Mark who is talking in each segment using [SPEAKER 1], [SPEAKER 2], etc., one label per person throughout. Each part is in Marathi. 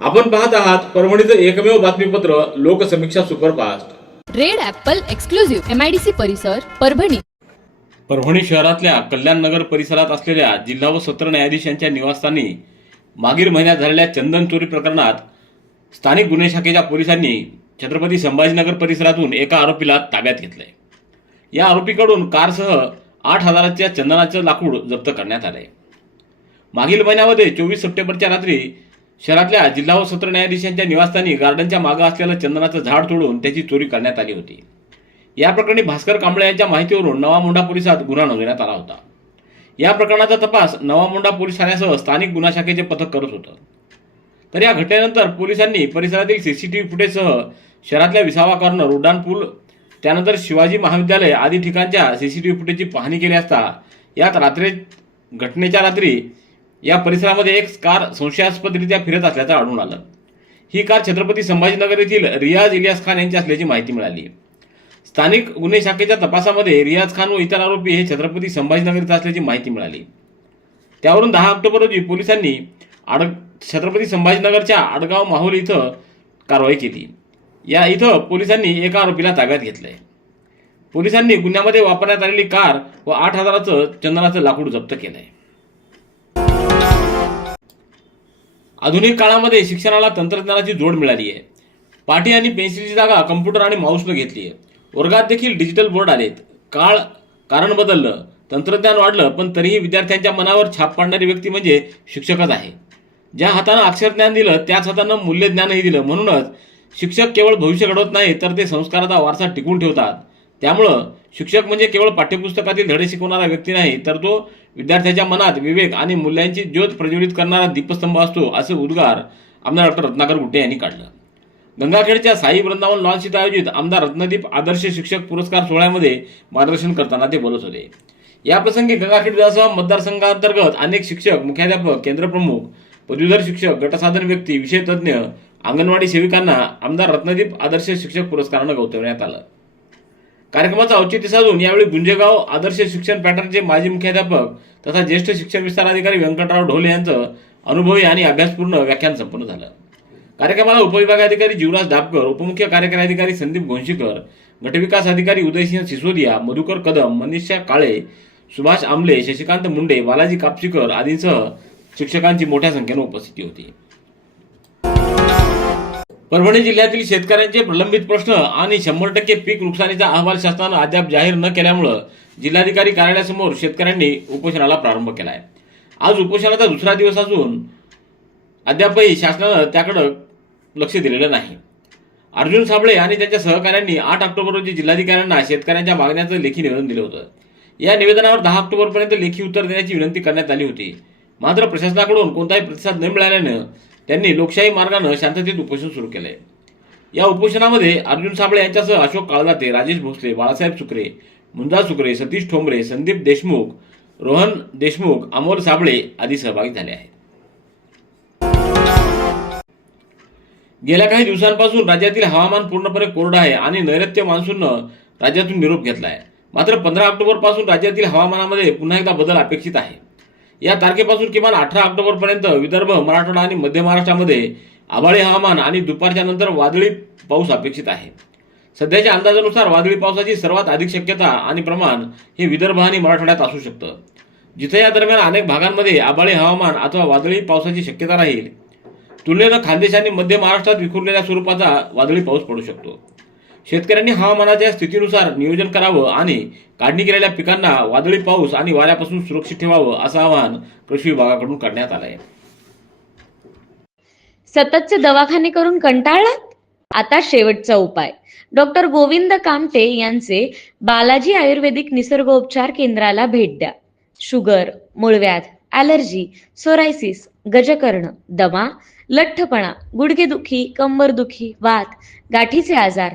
[SPEAKER 1] आपण पाहत आहात परभणीचं एकमेव बातमीपत्र Loksamiksha superfast
[SPEAKER 2] red apple exclusive MIDC परिसर परभणी
[SPEAKER 3] परभणी शहरातल्या कल्याण नगर परिसरात असलेल्या जिल्हा व सत्र न्यायाधीश यांच्या निवासस्थानी मागील महिन्यात झालेल्या चंदन चोरी प्रकरणात स्थानिक गुन्हे शाखेच्या पोलिसांनी छत्रपती संभाजीनगर परिसरातून एका आरोपीला ताब्यात घेतलंय या आरोपीकडून कारसह आठ हजाराच्या चंदनाचं लाकूड जप्त करण्यात आले मागील महिन्यामध्ये चोवीस सप्टेंबरच्या रात्री शहरातल्या जिल्हा व सत्र न्यायाधीशांच्या निवासस्थानी गार्डनच्या मागे असलेलं चंदनाचं झाड तोडून त्याची चोरी करण्यात आली होती या प्रकरणी भास्कर कांबळे यांच्या माहितीवरून नवा नवामोंडा पोलिसात गुन्हा नोंदवण्यात आला होता या प्रकरणाचा तपास नवा नवामोंडा पोलीस ठाण्यासह स्थानिक गुन्हा शाखेचे पथक करत होतं तर या घटनेनंतर पोलिसांनी परिसरातील सीसीटीव्ही फुटेजसह शहरातल्या विसावा कॉर्नर उड्डाण पूल त्यानंतर शिवाजी महाविद्यालय आदी ठिकाणच्या सीसीटीव्ही फुटेजची पाहणी केली असता यात रात्री घटनेच्या रात्री या परिसरामध्ये एक कार संशयास्पदरित्या फिरत असल्याचं आढळून आलं ही कार छत्रपती संभाजीनगर येथील रियाज इलियास खान यांची असल्याची माहिती मिळाली स्थानिक गुन्हे शाखेच्या तपासामध्ये रियाज खान व इतर आरोपी हे छत्रपती इथं असल्याची माहिती मिळाली त्यावरून दहा ऑक्टोबर रोजी पोलिसांनी आड छत्रपती संभाजीनगरच्या आडगाव माहोल इथं कारवाई केली या इथं पोलिसांनी एका आरोपीला ताब्यात घेतलं आहे पोलिसांनी गुन्ह्यामध्ये वापरण्यात आलेली कार व आठ हजाराचं चंदनाचं लाकूड जप्त केलं आहे
[SPEAKER 4] आधुनिक काळामध्ये शिक्षणाला तंत्रज्ञानाची जोड मिळाली आहे पाठी आणि पेन्सिलची जागा कम्प्युटर आणि माऊसनं घेतली आहे वर्गात देखील डिजिटल बोर्ड आलेत काळ कारण बदललं तंत्रज्ञान वाढलं पण तरीही विद्यार्थ्यांच्या मनावर छाप पाडणारी व्यक्ती म्हणजे शिक्षकच आहे ज्या हातानं अक्षरज्ञान दिलं त्याच हातानं मूल्य ज्ञानही दिलं म्हणूनच शिक्षक केवळ भविष्य घडवत नाही तर ते संस्काराचा वारसा टिकून ठेवतात त्यामुळं शिक्षक म्हणजे केवळ पाठ्यपुस्तकातील धडे शिकवणारा व्यक्ती नाही तर तो विद्यार्थ्याच्या मनात विवेक आणि मूल्यांची ज्योत प्रज्वलित करणारा दीपस्तंभ असतो असे उद्गार आमदार डॉक्टर रत्नाकर गुट्टे यांनी काढलं गंगाखेडच्या साई वृंदावन लॉन्स इथं आयोजित आमदार रत्नदीप आदर्श शिक्षक पुरस्कार सोहळ्यामध्ये मार्गदर्शन करताना ते बोलत होते याप्रसंगी गंगाखेड विधानसभा मतदारसंघांतर्गत अनेक शिक्षक मुख्याध्यापक केंद्रप्रमुख पदवीधर शिक्षक गटसाधन व्यक्ती विषय अंगणवाडी सेविकांना आमदार रत्नदीप आदर्श शिक्षक पुरस्कारानं गौतवण्यात आलं कार्यक्रमाचं औचित्य साधून यावेळी गुंजेगाव आदर्श शिक्षण पॅटर्नचे माजी मुख्याध्यापक तथा ज्येष्ठ शिक्षण विस्तार अधिकारी व्यंकटराव ढोले यांचं अनुभवी आणि अभ्यासपूर्ण व्याख्यान संपन्न झालं कार्यक्रमाला उपविभागाधिकारी जीवराज दापकर उपमुख्य कार्यकारी अधिकारी संदीप घोंशीकर गटविकास अधिकारी उदयसिंह सिसोदिया मधुकर कदम मनीषा काळे सुभाष आमले शशिकांत मुंडे बालाजी कापशीकर आदींसह शिक्षकांची मोठ्या संख्येनं उपस्थिती होती परभणी जिल्ह्यातील शेतकऱ्यांचे प्रलंबित प्रश्न आणि शंभर टक्के पीक नुकसानीचा अहवाल शासनानं अद्याप जाहीर न केल्यामुळं जिल्हाधिकारी कार्यालयासमोर शेतकऱ्यांनी उपोषणाला प्रारंभ केला आहे आज उपोषणाचा दुसरा दिवस असून अद्यापही शासनानं त्याकडं लक्ष दिलेलं नाही अर्जुन साबळे आणि त्यांच्या सहकाऱ्यांनी आठ ऑक्टोबर रोजी जिल्हाधिकाऱ्यांना शेतकऱ्यांच्या मागण्याचं लेखी निवेदन दिलं होतं या निवेदनावर दहा ऑक्टोबरपर्यंत लेखी उत्तर देण्याची विनंती करण्यात आली होती मात्र प्रशासनाकडून कोणताही प्रतिसाद न मिळाल्यानं त्यांनी लोकशाही मार्गानं शांततेत उपोषण सुरू केलंय या उपोषणामध्ये अर्जुन साबळे यांच्यासह अशोक काळदाते राजेश भोसले बाळासाहेब सुकरे मुंजा सुकरे सतीश ठोंबरे संदीप देशमुख रोहन देशमुख अमोल साबळे आदी सहभागी झाले आहेत गेल्या काही दिवसांपासून राज्यातील हवामान पूर्णपणे कोरडं आहे आणि नैऋत्य मान्सूननं राज्यातून निरोप घेतला आहे मात्र पंधरा ऑक्टोबरपासून राज्यातील हवामानामध्ये पुन्हा एकदा बदल अपेक्षित आहे या तारखेपासून किमान अठरा ऑक्टोबरपर्यंत विदर्भ मराठवाडा आणि मध्य महाराष्ट्रामध्ये आभाळी हवामान आणि दुपारच्या नंतर वादळी पाऊस अपेक्षित आहे सध्याच्या अंदाजानुसार वादळी पावसाची सर्वात अधिक शक्यता आणि प्रमाण हे विदर्भ आणि मराठवाड्यात असू शकतं जिथे या दरम्यान अनेक भागांमध्ये आभाळी हवामान अथवा वादळी पावसाची शक्यता राहील तुलनेनं खानदेश आणि मध्य महाराष्ट्रात विखुरलेल्या स्वरूपाचा वादळी पाऊस पडू शकतो शेतकऱ्यांनी हवामानाच्या स्थितीनुसार नियोजन करावं आणि काढणी केलेल्या पिकांना वादळी पाऊस आणि वाऱ्यापासून सुरक्षित ठेवावं असं आवाहन कृषी विभागाकडून करण्यात आलं आहे
[SPEAKER 5] सततचे दवाखाने करून कंटाळलात आता शेवटचा उपाय डॉक्टर गोविंद कामटे यांचे बालाजी आयुर्वेदिक निसर्गोपचार केंद्राला भेट द्या शुगर मुळव्याध ॲलर्जी सोरायसिस गजकर्ण दमा लठ्ठपणा गुडघेदुखी कंबरदुखी वात गाठीचे आजार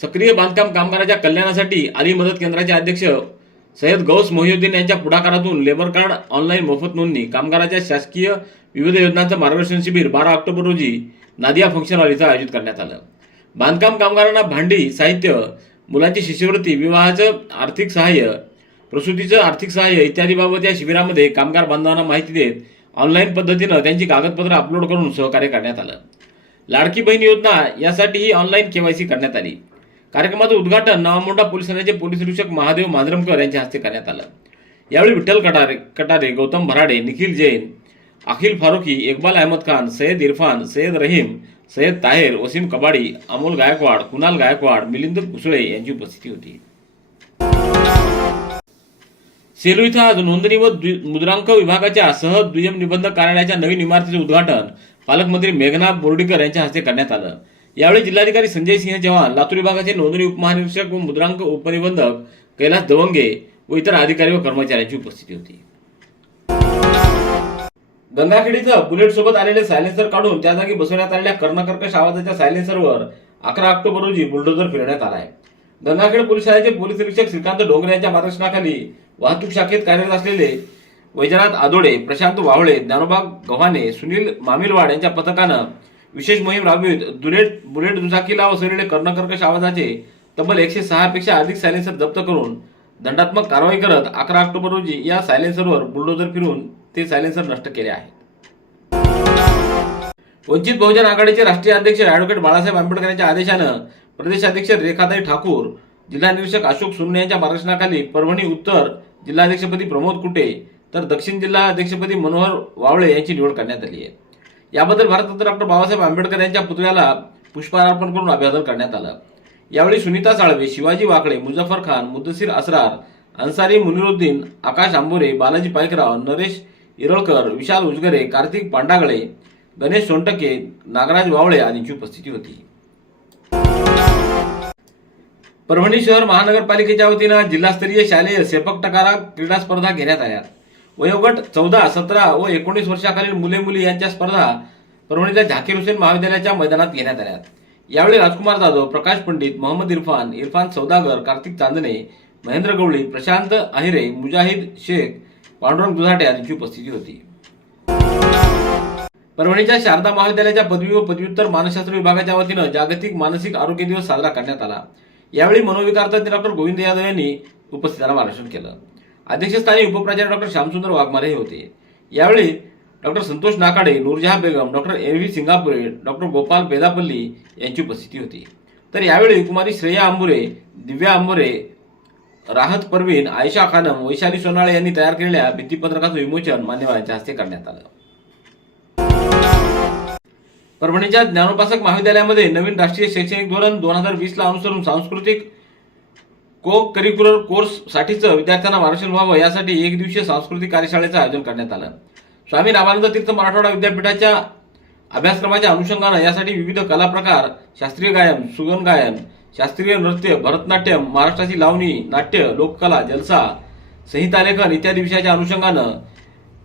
[SPEAKER 6] सक्रिय बांधकाम कामगारांच्या कल्याणासाठी आली मदत केंद्राचे अध्यक्ष सय्यद गौस मोहिउद्दीन यांच्या पुढाकारातून लेबर कार्ड ऑनलाईन मोफत नोंदणी कामगाराच्या शासकीय विविध योजनांचं मार्गदर्शन शिबिर बारा ऑक्टोबर रोजी नादिया फंक्शन हॉल इथं आयोजित करण्यात आलं बांधकाम कामगारांना भांडी साहित्य मुलांची शिष्यवृत्ती विवाहाचं आर्थिक सहाय्य प्रसूतीचं आर्थिक सहाय्य इत्यादीबाबत या शिबिरामध्ये कामगार बांधवांना माहिती देत ऑनलाईन पद्धतीनं त्यांची कागदपत्रं अपलोड करून सहकार्य करण्यात आलं लाडकी बहीण योजना यासाठीही ऑनलाईन केवायसी करण्यात आली कार्यक्रमाचं उद्घाटन नवामोंडा पोलीस ठाण्याचे पोलीस निरीक्षक महादेव मांजरमकर यांच्या हस्ते करण्यात आलं यावेळी विठ्ठल कटारे कटारे गौतम भराडे निखिल जैन अखिल फारुखी इकबाल अहमद खान सय्यद इरफान सय्यद रहीम सय्यद ताहेर वसीम कबाडी अमोल गायकवाड कुणाल गायकवाड मिलिंद कुसळे यांची उपस्थिती होती सेलू इथं आज नोंदणी व मुद्रांक विभागाच्या सह दुय्यम निबंध कार्यालयाच्या नवीन इमारतीचे उद्घाटन पालकमंत्री मेघनाथ बोर्डीकर यांच्या हस्ते करण्यात आलं यावेळी जिल्हाधिकारी संजय सिंह चव्हाण लातूर विभागाचे नोंदणी उपमहानिरीक्षक व मुद्रांक उपनिबंधक कैलास दवंगे व इतर अधिकारी व कर्मचाऱ्यांची उपस्थिती होती गंगाखेडीचं बुलेट सोबत आलेले सायलेन्सर काढून त्या जागी बसवण्यात आलेल्या कर्णकर्कश आवाजाच्या सायलेन्सरवर अकरा ऑक्टोबर रोजी बुलडोजर फिरण्यात आला आहे गंगाखेड पोलीस ठाण्याचे पोलीस निरीक्षक श्रीकांत डोंगरे यांच्या मार्गदर्शनाखाली वाहतूक शाखेत कार्यरत असलेले वैजनाथ आदोडे प्रशांत वावळे ज्ञानोबा गव्हाणे सुनील मामिलवाड यांच्या पथकानं विशेष मोहीम राबवित दुलेट बुलेट दुचाकीला वसरलेले कर्णकर्कश आवाजाचे तब्बल एकशे पेक्षा अधिक सायलेन्सर जप्त करून दंडात्मक कारवाई करत अकरा ऑक्टोबर रोजी या सायलेन्सरवर बुलडोजर फिरून ते सायलेन्सर नष्ट केले आहेत वंचित बहुजन आघाडीचे राष्ट्रीय अध्यक्ष अॅडव्होकेट बाळासाहेब आंबेडकर यांच्या आदेशानं प्रदेशाध्यक्ष रेखाताई ठाकूर जिल्हा निरीक्षक अशोक सुमने यांच्या मार्गदर्शनाखाली परभणी उत्तर जिल्हाध्यक्षपदी प्रमोद कुटे तर दक्षिण जिल्हा अध्यक्षपदी मनोहर वावळे यांची निवड करण्यात आली आहे याबद्दल भारतरत्न डॉक्टर बाबासाहेब आंबेडकर यांच्या पुतळ्याला अर्पण करून अभिवादन करण्यात आलं यावेळी सुनीता साळवे शिवाजी वाकळे मुजफ्फर खान मुद्दसीर असरार अन्सारी मुनिरुद्दीन आकाश आंबोरे बालाजी पायकराव नरेश इरळकर विशाल उजगरे कार्तिक पांडागळे गणेश सोंटके नागराज वावळे आदींची उपस्थिती होती परभणी शहर महानगरपालिकेच्या वतीनं जिल्हास्तरीय शालेय सेपक टकारा क्रीडा स्पर्धा घेण्यात आल्या वयोगट चौदा सतरा व एकोणीस वर्षाखालील मुले मुली यांच्या स्पर्धा परभणीच्या झाकीर हुसेन महाविद्यालयाच्या मैदानात घेण्यात आल्या यावेळी राजकुमार जाधव प्रकाश पंडित मोहम्मद इरफान इरफान सौदागर कार्तिक चांदणे महेंद्र गवळी प्रशांत अहिरे मुजाहिद शेख पांडुरंग दुधाटे यांची उपस्थिती होती परभणीच्या शारदा महाविद्यालयाच्या पदवी व पदव्युत्तर मानसशास्त्र विभागाच्या वतीनं जागतिक मानसिक आरोग्य दिवस साजरा करण्यात आला यावेळी मनोविकार तज्ञ डॉक्टर गोविंद यादव यांनी उपस्थितांना मार्गदर्शन केलं अध्यक्षस्थानी उपप्राचार्य डॉक्टर श्यामसुंदर वाघमारे हे होते यावेळी doctor Santosh Nakade Noorjahan Begum doctor M V Singapure doctor Gopal Bedapalli यांची उपस्थिती होती तर यावेळी कुमारी श्रेया आंबुरे दिव्या आंबुरे राहत परवीन आयशा खानम वैशाली सोनाळे यांनी तयार केलेल्या भित्तीपत्रकाचं विमोचन मान्यवरांच्या हस्ते करण्यात आलं परभणीच्या ज्ञानोपासक महाविद्यालयामध्ये नवीन राष्ट्रीय शैक्षणिक धोरण दोन हजार वीसला अनुसरून सांस्कृतिक को करिक्युलर कोर्ससाठीचं विद्यार्थ्यांना मार्गदर्शन व्हावं यासाठी एक दिवसीय सांस्कृतिक कार्यशाळेचं आयोजन करण्यात आलं स्वामी रामानंद तीर्थ मराठवाडा विद्यापीठाच्या अभ्यासक्रमाच्या अनुषंगानं यासाठी विविध कलाप्रकार शास्त्रीय गायन सुगम गायन शास्त्रीय नृत्य भरतनाट्यम महाराष्ट्राची लावणी नाट्य लोककला जलसा संहितालेखन इत्यादी विषयाच्या अनुषंगानं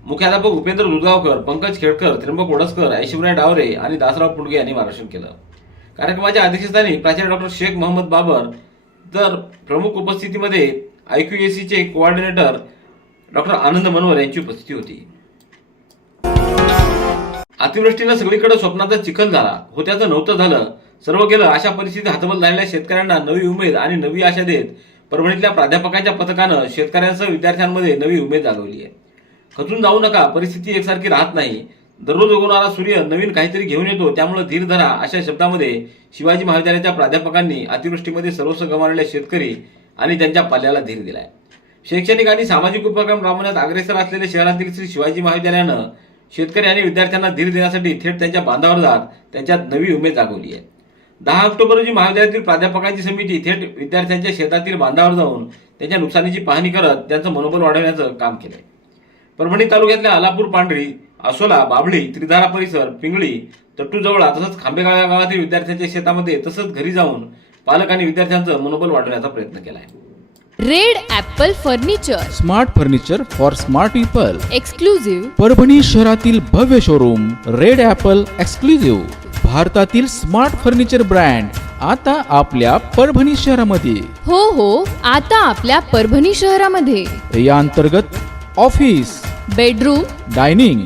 [SPEAKER 6] मुख्याध्यापक उपेंद्र दुधगावकर पंकज खेडकर त्र्यंबक ओडसकर ऐश्वर्या डावरे आणि दासराव पुडगे यांनी मार्गदर्शन केलं कार्यक्रमाच्या अध्यक्षस्थानी प्राचार्य डॉक्टर शेख मोहम्मद बाबर तर प्रमुख उपस्थितीमध्ये आय चे कोऑर्डिनेटर डॉक्टर आनंद मनोहर यांची उपस्थिती होती अतिवृष्टीनं सगळीकडे स्वप्नाचा चिखल झाला होत्याचं नव्हतं झालं सर्व गेलं अशा परिस्थितीत हातबल झालेल्या शेतकऱ्यांना नवी उमेद आणि नवी आशा देत परभणीतल्या प्राध्यापकांच्या पथकानं शेतकऱ्यांसह विद्यार्थ्यांमध्ये नवी उमेद जागवली आहे खचून जाऊ नका परिस्थिती एकसारखी राहत नाही दररोज उगवणारा सूर्य नवीन काहीतरी घेऊन येतो त्यामुळे धीर धरा अशा शब्दामध्ये शिवाजी महाविद्यालयाच्या प्राध्यापकांनी अतिवृष्टीमध्ये सर्वस्व गमावलेल्या शेतकरी आणि त्यांच्या पाल्याला धीर दिलाय शैक्षणिक आणि सामाजिक उपक्रम राबवण्यात अग्रेसर असलेल्या शहरातील श्री शिवाजी महाविद्यालयानं शेतकरी आणि विद्यार्थ्यांना धीर देण्यासाठी थेट त्यांच्या बांधावर जात त्यांच्यात नवी उमेद जागवली आहे दहा ऑक्टोबर रोजी महाविद्यालयातील प्राध्यापकांची समिती थेट विद्यार्थ्यांच्या शेतातील बांधावर जाऊन त्यांच्या नुकसानीची पाहणी करत त्यांचं मनोबल वाढवण्याचं काम केलंय परभणी तालुक्यातल्या आलापूर पांढरी असोला बाभळी त्रिधारा परिसर पिंगळी तट्टूजवळा तसंच खांबेगाव या गावातील विद्यार्थ्यांच्या शेतामध्ये तसंच घरी जाऊन पालक आणि विद्यार्थ्यांचं मनोबल वाढवण्याचा प्रयत्न केलाय
[SPEAKER 7] red apple furniture smart furniture for smart people exclusive Parbhani शहरातील भव्य शोरूम रेड ऍपल एक्सक्लुझिव्ह भारतातील स्मार्ट फर्निचर ब्रँड आता आपल्या परभणी शहरामध्ये हो हो आता आपल्या परभणी शहरामध्ये या अंतर्गत ऑफिस बेडरूम डायनिंग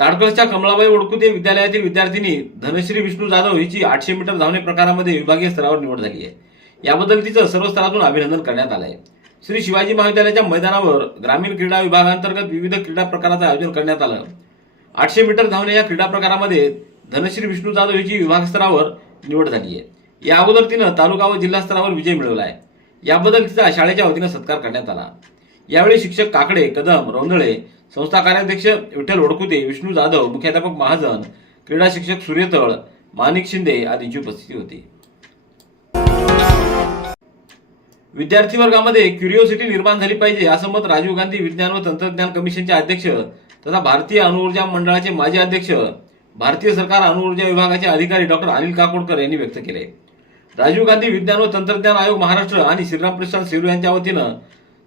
[SPEAKER 8] ताडकळच्या कमलाबाई ओडकुते विद्यालयातील विद्यार्थिनी धनश्री विष्णू जाधव हिची आठशे मीटर धावणे प्रकारामध्ये विभागीय स्तरावर निवड झाली आहे याबद्दल तिचं सर्व स्तरातून अभिनंदन करण्यात आलं आहे श्री शिवाजी महाविद्यालयाच्या मैदानावर ग्रामीण क्रीडा विभागांतर्गत विविध क्रीडा प्रकाराचं आयोजन करण्यात आलं आठशे मीटर धावणे या क्रीडा प्रकारामध्ये धनश्री विष्णू जाधव हिची विभाग स्तरावर निवड झाली आहे या अगोदर तिनं तालुका व जिल्हा स्तरावर विजय मिळवला आहे याबद्दल तिचा शाळेच्या वतीनं सत्कार करण्यात आला यावेळी शिक्षक काकडे कदम रोंधळे संस्था कार्याध्यक्ष विठ्ठल होडकुते विष्णू जाधव मुख्याध्यापक महाजन क्रीडा शिक्षक सूर्यतळ मानिक शिंदे आदींची उपस्थिती होती विद्यार्थी वर्गामध्ये क्युरिओसिटी निर्माण झाली पाहिजे असं मत राजीव गांधी विज्ञान व तंत्रज्ञान कमिशनचे अध्यक्ष तथा भारतीय अणुऊर्जा मंडळाचे माजी अध्यक्ष भारतीय सरकार अणुऊर्जा विभागाचे अधिकारी डॉक्टर अनिल काकोडकर यांनी व्यक्त केले राजीव गांधी विज्ञान व तंत्रज्ञान आयोग महाराष्ट्र आणि श्रीराम प्रसाद सेरू यांच्या वतीनं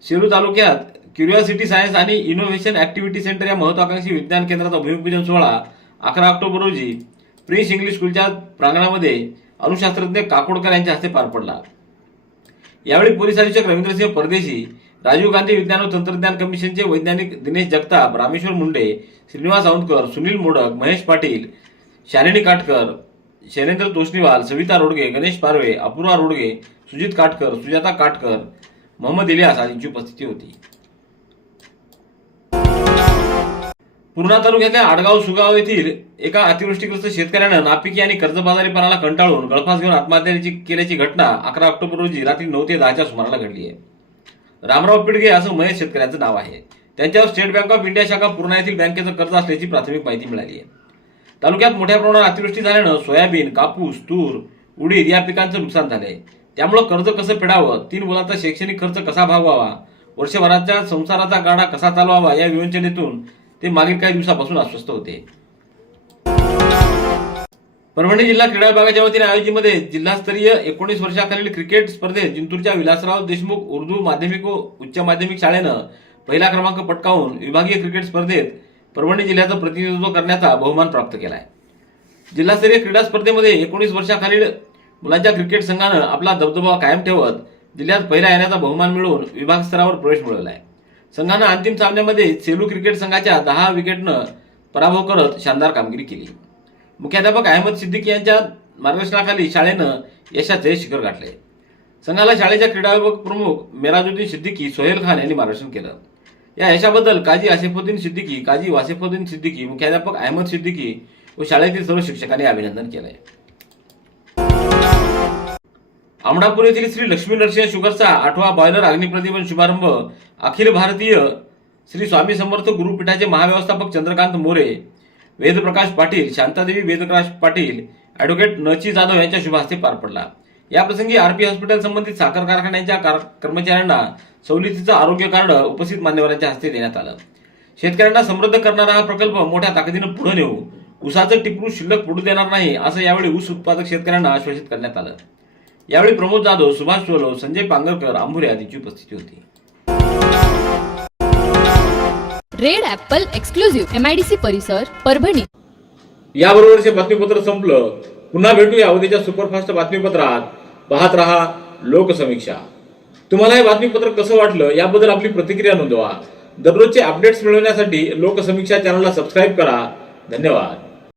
[SPEAKER 8] सेरू तालुक्यात क्युरिओसिटी सायन्स आणि इनोव्हेशन ऍक्टिव्हिटी सेंटर या महत्वाकांक्षी विज्ञान केंद्राचा भूमिपूजन सोहळा अकरा ऑक्टोबर रोजी प्रिन्स इंग्लिश स्कूलच्या प्रांगणामध्ये अणुशास्त्रज्ञ काकोडकर यांच्या हस्ते पार पडला यावेळी पोलीस अधीक्षक रवींद्रसिंह परदेशी राजीव गांधी विज्ञान व तंत्रज्ञान कमिशनचे वैज्ञानिक दिनेश जगताप रामेश्वर मुंडे श्रीनिवास औंदकर सुनील मोडक महेश पाटील शालिनी काटकर शैलेंद्र तोष्णीवाल सविता रोडगे गणेश पारवे अपूर्वा रोडगे सुजित काटकर सुजाता काटकर मोहम्मद इलियास यांची उपस्थिती होती पूर्णा तालुक्यातल्या आडगाव सुगाव येथील एका अतिवृष्टीग्रस्त शेतकऱ्यानं नापिकी आणि कर्जबाजारीपणाला कंटाळून गळफास घेऊन आत्महत्याची केल्याची घटना अकरा ऑक्टोबर रोजी रात्री नऊ ते दहाच्या सुमाराला घडली आहे रामराव पिडगे असं महेश शेतकऱ्याचं नाव आहे त्यांच्यावर स्टेट बँक ऑफ इंडिया शाखा पूर्णा येथील बँकेचं कर्ज असल्याची प्राथमिक माहिती मिळाली आहे तालुक्यात मोठ्या प्रमाणात अतिवृष्टी झाल्यानं सोयाबीन कापूस तूर उडीद या पिकांचं नुकसान झालंय त्यामुळं कर्ज कसं फेडावं तीन मुलांचा शैक्षणिक खर्च कसा भागवावा वर्षभराच्या संसाराचा गाडा कसा चालवावा या विवंचनेतून ते मागील काही दिवसापासून अस्वस्थ होते परभणी जिल्हा क्रीडा विभागाच्या वतीने आयोजितमध्ये जिल्हास्तरीय एकोणीस वर्षाखालील क्रिकेट स्पर्धेत जिंतूरच्या विलासराव देशमुख उर्दू माध्यमिक व उच्च माध्यमिक शाळेनं पहिला क्रमांक पटकावून विभागीय क्रिकेट स्पर्धेत परभणी जिल्ह्याचं प्रतिनिधित्व करण्याचा बहुमान प्राप्त केला आहे जिल्हास्तरीय क्रीडा स्पर्धेमध्ये एकोणीस वर्षाखालील मुलांच्या क्रिकेट संघानं आपला दबदबा कायम ठेवत जिल्ह्यात पहिला येण्याचा बहुमान मिळवून विभाग स्तरावर प्रवेश मिळवला आहे संघानं अंतिम सामन्यामध्ये सेलू क्रिकेट संघाच्या दहा विकेटनं पराभव करत शानदार कामगिरी केली मुख्याध्यापक अहमद सिद्दीकी यांच्या मार्गदर्शनाखाली शाळेनं यशाचे शिखर गाठले संघाला शाळेच्या क्रीडाविभाग प्रमुख मेराजुद्दीन सिद्दीकी सोहेल खान यांनी मार्गदर्शन केलं या यशाबद्दल काजी आसिफुद्दीन सिद्दीकी काजी वासिफुद्दीन सिद्दीकी मुख्याध्यापक अहमद सिद्दीकी व शाळेतील सर्व शिक्षकांनी अभिनंदन केलं अमडापूर येथील श्री लक्ष्मी नरसिंह शुगरचा आठवा बॉयलर अग्निप्रतिबंध शुभारंभ अखिल भारतीय श्री स्वामी समर्थ गुरुपीठाचे महाव्यवस्थापक चंद्रकांत मोरे वेदप्रकाश पाटील शांतादेवी वेदप्रकाश पाटील ॲडव्होकेट नची जाधव यांच्या हस्ते पार पडला याप्रसंगी आरपी हॉस्पिटल संबंधित साखर कारखान्यांच्या कर्मचाऱ्यांना सवलतीचं आरोग्य कार्ड उपस्थित मान्यवरांच्या हस्ते देण्यात आलं शेतकऱ्यांना समृद्ध करणारा हा प्रकल्प मोठ्या ताकदीनं पुढे नेऊ ऊसाचं टिपरू शिल्लक पडू देणार नाही असं यावेळी ऊस उत्पादक शेतकऱ्यांना आश्वासित करण्यात आलं यावेळी प्रमोद जाधव सुभाष सोलव संजय पांगरकर आंबुरे आदीची उपस्थिती होती
[SPEAKER 7] रेड ऍपल एक्सक्लुझिव्ह एमआयडीसी परिसर परभणी
[SPEAKER 8] याबरोबरचे बातमीपत्र संपलं पुन्हा भेटूया उद्याच्या सुपरफास्ट बातमीपत्रात पाहत रहा लोकसमीक्षा तुम्हाला हे बातमीपत्र कसं वाटलं याबद्दल आपली प्रतिक्रिया नोंदवा दररोजचे अपडेट्स मिळवण्यासाठी लोकसमीक्षा चॅनलला सबस्क्राईब करा धन्यवाद